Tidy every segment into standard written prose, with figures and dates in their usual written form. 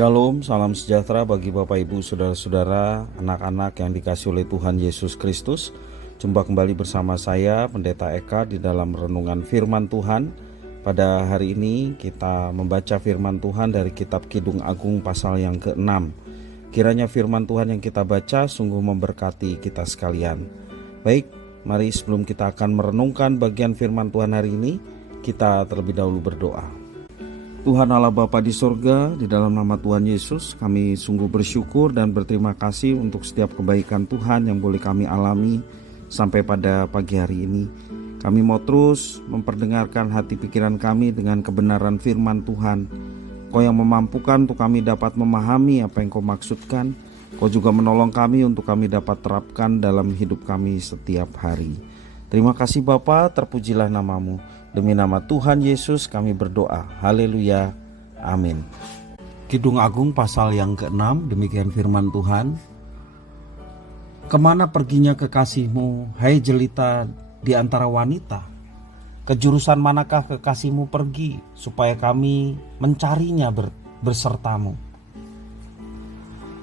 Shalom, salam sejahtera bagi Bapak Ibu, Saudara-saudara, anak-anak yang dikasihi oleh Tuhan Yesus Kristus. Jumpa kembali bersama saya, Pendeta Eka, di dalam renungan firman Tuhan. Pada hari ini kita membaca firman Tuhan dari kitab Kidung Agung pasal yang ke-6. Kiranya firman Tuhan yang kita baca sungguh memberkati kita sekalian. Baik, mari sebelum kita akan merenungkan bagian firman Tuhan hari ini, kita terlebih dahulu berdoa. Tuhan Allah Bapa di sorga, di dalam nama Tuhan Yesus, kami sungguh bersyukur dan berterima kasih untuk setiap kebaikan Tuhan yang boleh kami alami sampai pada pagi hari ini. Kami mau terus memperdengarkan hati pikiran kami dengan kebenaran firman Tuhan. Kau yang memampukan untuk kami dapat memahami apa yang Kau maksudkan. Kau juga menolong kami untuk kami dapat terapkan dalam hidup kami setiap hari. Terima kasih Bapa, terpujilah namamu. Demi nama Tuhan Yesus kami berdoa. Haleluya. Amin. Kidung Agung pasal yang ke-6, demikian firman Tuhan. Kemana perginya kekasihmu, hai jelita di antara wanita? Ke jurusan manakah kekasihmu pergi, supaya kami mencarinya bersertamu?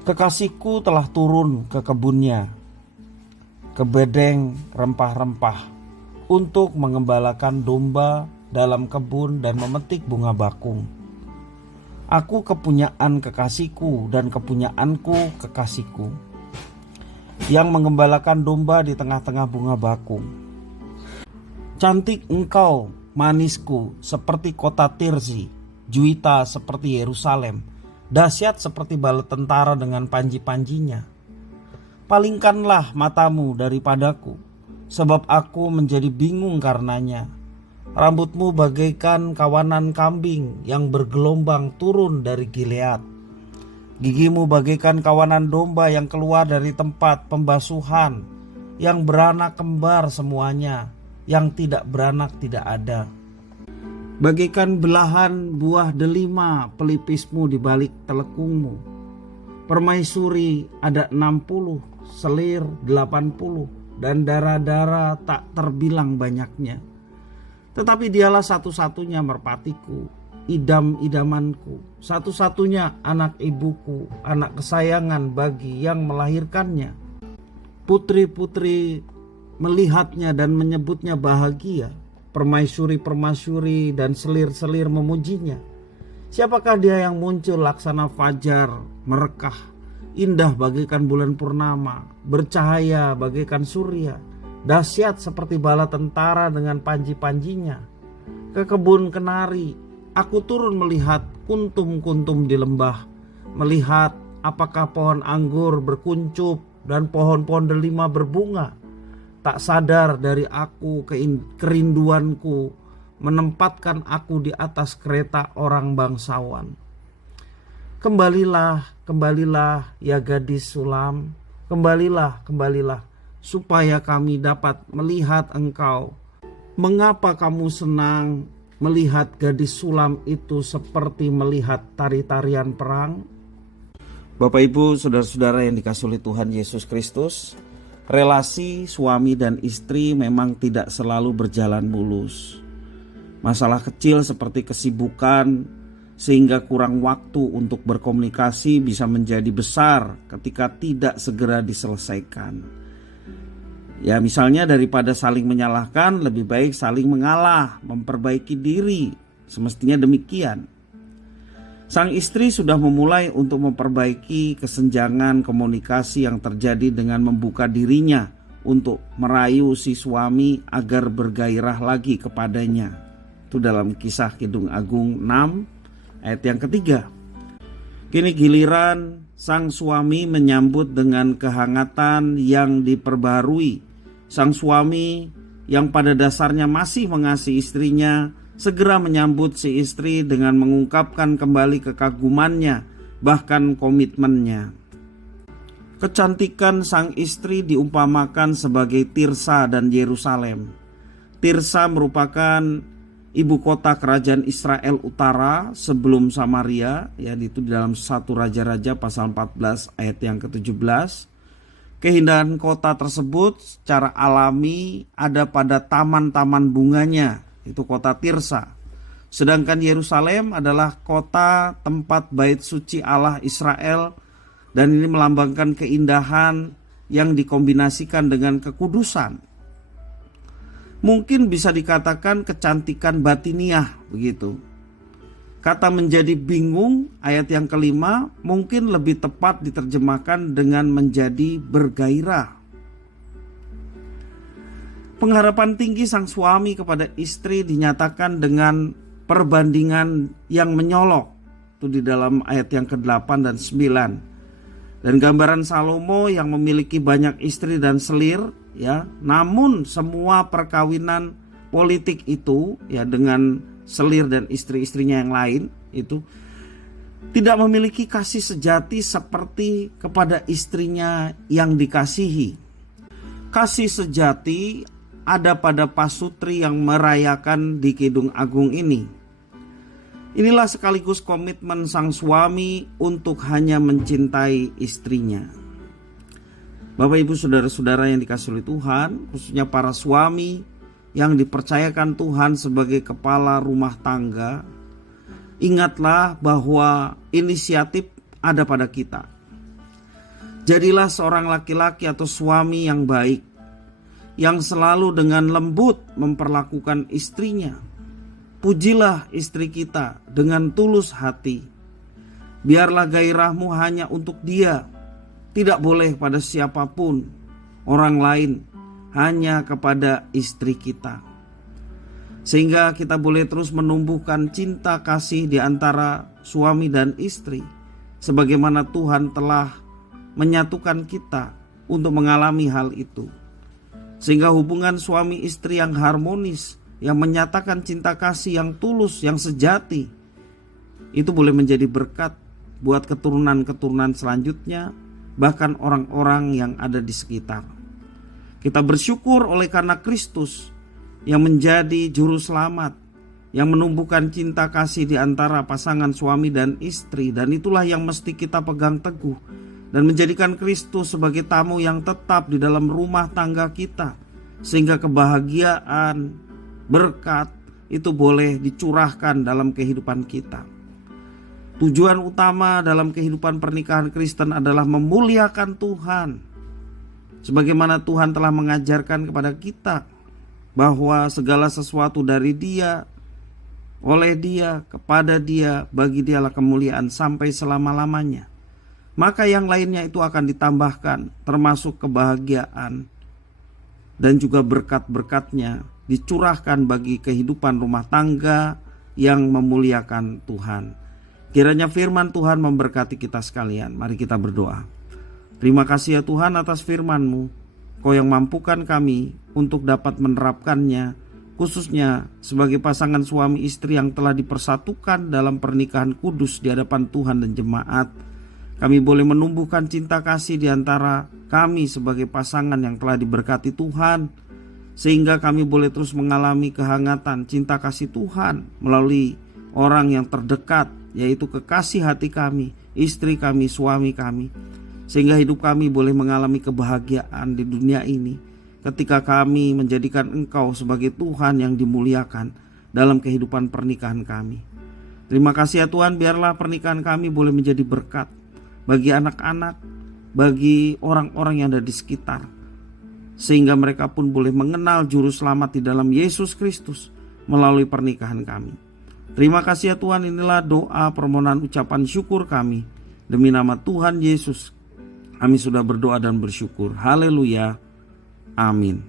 Kekasihku telah turun ke kebunnya, ke bedeng rempah-rempah, untuk mengembalakan domba dalam kebun dan memetik bunga bakung. Aku kepunyaan kekasihku dan kepunyaanku kekasihku, yang mengembalakan domba di tengah-tengah bunga bakung. Cantik engkau, manisku, seperti kota Tirzi, juwita seperti Yerusalem, dahsyat seperti bala tentara dengan panji-panjinya. Palingkanlah matamu daripadaku, sebab aku menjadi bingung karenanya. Rambutmu bagaikan kawanan kambing yang bergelombang turun dari Gilead. Gigimu bagaikan kawanan domba yang keluar dari tempat pembasuhan, yang beranak kembar semuanya, yang tidak beranak tidak ada. Bagaikan belahan buah delima pelipismu di balik telekungmu. Permaisuri ada 60, selir 80, dan darah-darah tak terbilang banyaknya. Tetapi dialah satu-satunya merpatiku, idam-idamanku, satu-satunya anak ibuku, anak kesayangan bagi yang melahirkannya. Putri-putri melihatnya dan menyebutnya bahagia. Permaisuri-permaisuri dan selir-selir memujinya. Siapakah dia yang muncul laksana fajar, merekah, indah bagaikan bulan purnama, bercahaya bagaikan surya, dahsyat seperti bala tentara dengan panji-panjinya. Ke kebun kenari, aku turun melihat kuntum-kuntum di lembah, melihat apakah pohon anggur berkuncup dan pohon-pohon delima berbunga. Tak sadar dari aku kerinduanku menempatkan aku di atas kereta orang bangsawan. Kembalilah ya gadis Sulam, kembalilah, supaya kami dapat melihat engkau. Mengapa kamu senang melihat gadis Sulam itu seperti melihat tari-tarian perang? Bapak Ibu, saudara-saudara yang dikasihi oleh Tuhan Yesus Kristus, relasi suami dan istri memang tidak selalu berjalan mulus. Masalah kecil seperti kesibukan sehingga kurang waktu untuk berkomunikasi bisa menjadi besar ketika tidak segera diselesaikan. Ya, misalnya daripada saling menyalahkan, lebih baik saling mengalah, memperbaiki diri. Semestinya demikian. Sang istri sudah memulai untuk memperbaiki kesenjangan komunikasi yang terjadi dengan membuka dirinya untuk merayu si suami agar bergairah lagi kepadanya. Itu dalam Kisah Kidung Agung 6 ayat yang ketiga. Kini giliran sang suami menyambut dengan kehangatan yang diperbarui. Sang suami yang pada dasarnya masih mengasihi istrinya segera menyambut si istri dengan mengungkapkan kembali kekagumannya, bahkan komitmennya. Kecantikan sang istri diumpamakan sebagai Tirsa dan Yerusalem. Tirsa merupakan ibu kota kerajaan Israel Utara sebelum Samaria, ya, itu di dalam 1 Raja-Raja pasal 14 ayat yang ke-17. Keindahan kota tersebut secara alami ada pada taman-taman bunganya, itu kota Tirsa. Sedangkan Yerusalem adalah kota tempat bait suci Allah Israel, dan ini melambangkan keindahan yang dikombinasikan dengan kekudusan. Mungkin bisa dikatakan kecantikan batiniah begitu. Kata menjadi bingung ayat yang kelima mungkin lebih tepat diterjemahkan dengan menjadi bergairah. Pengharapan tinggi sang suami kepada istri dinyatakan dengan perbandingan yang menyolok. Itu di dalam ayat yang ke-8 dan 9. Dan gambaran Salomo yang memiliki banyak istri dan selir, ya. Namun semua perkawinan politik itu, ya, dengan selir dan istri-istrinya yang lain itu tidak memiliki kasih sejati seperti kepada istrinya yang dikasihi. Kasih sejati ada pada pasutri yang merayakan di Kidung Agung ini. Inilah sekaligus komitmen sang suami untuk hanya mencintai istrinya. Bapak, Ibu, saudara-saudara yang dikasihi oleh Tuhan, khususnya para suami yang dipercayakan Tuhan sebagai kepala rumah tangga, ingatlah bahwa inisiatif ada pada kita. Jadilah seorang laki-laki atau suami yang baik, yang selalu dengan lembut memperlakukan istrinya. Pujilah istri kita dengan tulus hati. Biarlah gairahmu hanya untuk dia, tidak boleh pada siapapun orang lain, hanya kepada istri kita. Sehingga kita boleh terus menumbuhkan cinta kasih di antara suami dan istri, sebagaimana Tuhan telah menyatukan kita untuk mengalami hal itu. Sehingga hubungan suami istri yang harmonis, yang menyatakan cinta kasih yang tulus, yang sejati, itu boleh menjadi berkat buat keturunan-keturunan selanjutnya, bahkan orang-orang yang ada di sekitar. Kita bersyukur oleh karena Kristus yang menjadi juru selamat, yang menumbuhkan cinta kasih di antara pasangan suami dan istri, dan itulah yang mesti kita pegang teguh, dan menjadikan Kristus sebagai tamu yang tetap di dalam rumah tangga kita, sehingga kebahagiaan, berkat itu boleh dicurahkan dalam kehidupan kita. Tujuan utama dalam kehidupan pernikahan Kristen adalah memuliakan Tuhan, sebagaimana Tuhan telah mengajarkan kepada kita bahwa segala sesuatu dari Dia, oleh Dia, kepada Dia, bagi Dialah kemuliaan sampai selama-lamanya. Maka yang lainnya itu akan ditambahkan, termasuk kebahagiaan dan juga berkat-berkatnya dicurahkan bagi kehidupan rumah tangga yang memuliakan Tuhan. Kiranya firman Tuhan memberkati kita sekalian. Mari kita berdoa. Terima kasih ya Tuhan atas firman-Mu. Kau yang mampukan kami untuk dapat menerapkannya, khususnya sebagai pasangan suami istri yang telah dipersatukan dalam pernikahan kudus di hadapan Tuhan dan jemaat. Kami boleh menumbuhkan cinta kasih di antara kami sebagai pasangan yang telah diberkati Tuhan, sehingga kami boleh terus mengalami kehangatan cinta kasih Tuhan melalui orang yang terdekat, yaitu kekasih hati kami, istri kami, suami kami, sehingga hidup kami boleh mengalami kebahagiaan di dunia ini ketika kami menjadikan Engkau sebagai Tuhan yang dimuliakan dalam kehidupan pernikahan kami. Terima kasih ya Tuhan, biarlah pernikahan kami boleh menjadi berkat bagi anak-anak, bagi orang-orang yang ada di sekitar, sehingga mereka pun boleh mengenal juru selamat di dalam Yesus Kristus melalui pernikahan kami. Terima kasih ya Tuhan, inilah doa permohonan ucapan syukur kami. Demi nama Tuhan Yesus, kami sudah berdoa dan bersyukur. Haleluya. Amin.